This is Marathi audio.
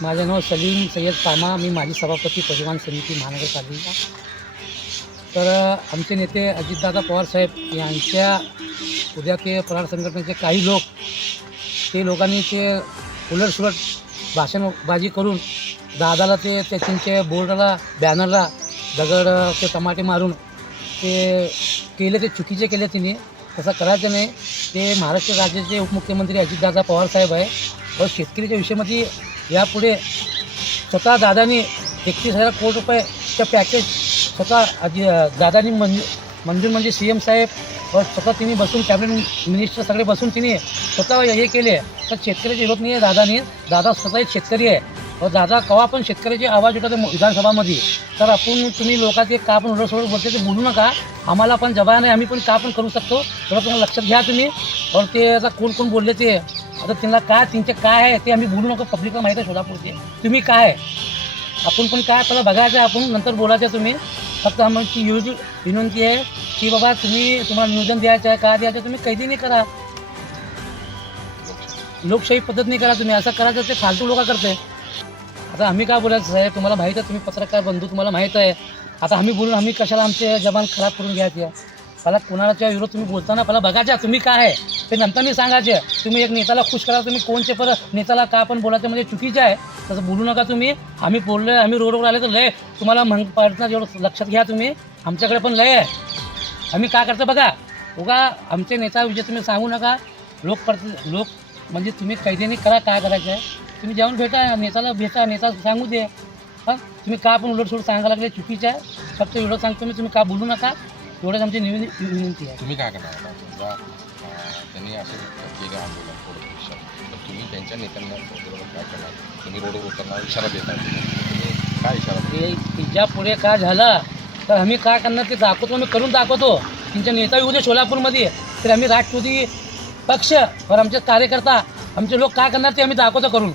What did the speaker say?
माझं नाव सलीम सय्यद कामा. मी माजी सभापती परिवहन समिती महानगरपालिका. तर आमचे नेते अजितदादा पवारसाहेब यांच्या उद्या ते फरार संघटनेचे काही लोक ते लोकांनी ते उलटसुलट भाषणबाजी करून दादाला ते ते त्यांच्या बोर्डाला बॅनरला दगड ते टमाटे मारून ते केले ते चुकीचे केले तिने. तसं करायचं नाही. ते महाराष्ट्र राज्याचे उपमुख्यमंत्री अजितदादा पवारसाहेब आहे. व शेतकरीच्या विषयामध्ये यापुढे स्वतः दादानी एकतीस हजार कोटी रुपयेचं पॅकेज स्वतः दादानी मंजू मंजूर म्हणजे सी एम साहेब व स्वतः तिने बसून कॅबिनेट मिनिस्टर सगळे बसून तिने स्वतः हे केले. तर शेतकऱ्याचे होत नाही आहे दादानी. दादा स्वतः एक शेतकरी आहे. व दादा कवा पण शेतकऱ्याचे आवाज उठवते विधानसभामध्ये. तर आपण तुम्ही लोकांचे का पण उलटसोलट बोलते ते बोलू नका. आम्हाला पण जबान आहे आम्ही पण का पण करू शकतो? थोडं तुम्हाला लक्षात घ्या तुम्ही. और ते आता कोण कोण बोलले ते? आता त्यांना काय त्यांचे काय आहे ते आम्ही बोलू नको पब्लिकला माहिती आहे सोलापूरचे. तुम्ही काय आहे? आपण पण काय पहिला बघायचं आहे आपण नंतर बोलायचं तुम्ही. फक्त आमची युज विनंती आहे की बाबा तुम्ही तुम्हाला नियोजन द्यायचं आहे का द्यायचं आहे, तुम्ही कैदी नाही करा. लोकशाही पद्धत नाही करा तुम्ही असं करायचं ते फालतू लोक करते आता आम्ही काय बोलायचं साहेब? तुम्हाला माहीत आहे तुम्ही पत्रकार बंधू तुम्हाला माहीत आहे. आता आम्ही बोलून आम्ही कशाला आमचे जबान खराब करून घ्यायचे? मला कुणाच्या विरोध तुम्ही बोलताना पहिला बघायच्या तुम्ही काय आहे? ते नंतर मी सांगायचे तुम्ही एक नेत्याला खुश करा तुम्ही कोणचे परत नेत्याला का पण बोलायचं म्हणजे चुकीचं आहे. तसं बोलू नका तुम्ही. आम्ही बोललो आम्ही रोडवर आले तर लय. तुम्हाला म्हण पाडणार एवढं लक्षात घ्या तुम्ही. आमच्याकडे पण लय आहे. आम्ही काय करतो बघा. उगा आमचे नेता विजय तुम्ही सांगू नका. लोक प्रति लोक म्हणजे तुम्ही कैद्याने करा काय करायचं आहे तुम्ही जाऊन भेटा नेताला भेटा नेता सांगू दे. हां? तुम्ही का पण उलटसुलट सांगायला लागले? चुकीचं आहे. फक्त एवढं सांगतो मी तुम्ही का बोलू नका. एवढंच आमची निवेदन विनंती आहे. तुम्ही काय करणार? आता समजा अं, त्यांनी असं केलं आंदोलन थोडं तर तुम्ही त्यांच्या नेत्यांना बरोबर काय करणार? तुम्ही रोडवर उतरणार इशारा देताय तुम्ही काय इशारा हे तिच्या पुढे काय झालं तर आम्ही काय करणार ते दाखवतो आम्ही करून दाखवतो. त्यांच्या नेता येऊ दे सोलापूरमध्ये तर आम्ही राष्ट्रवादी पक्ष और आमचे कार्यकर्ता आमचे लोक काय करणार ते आम्ही दाखवतो करून.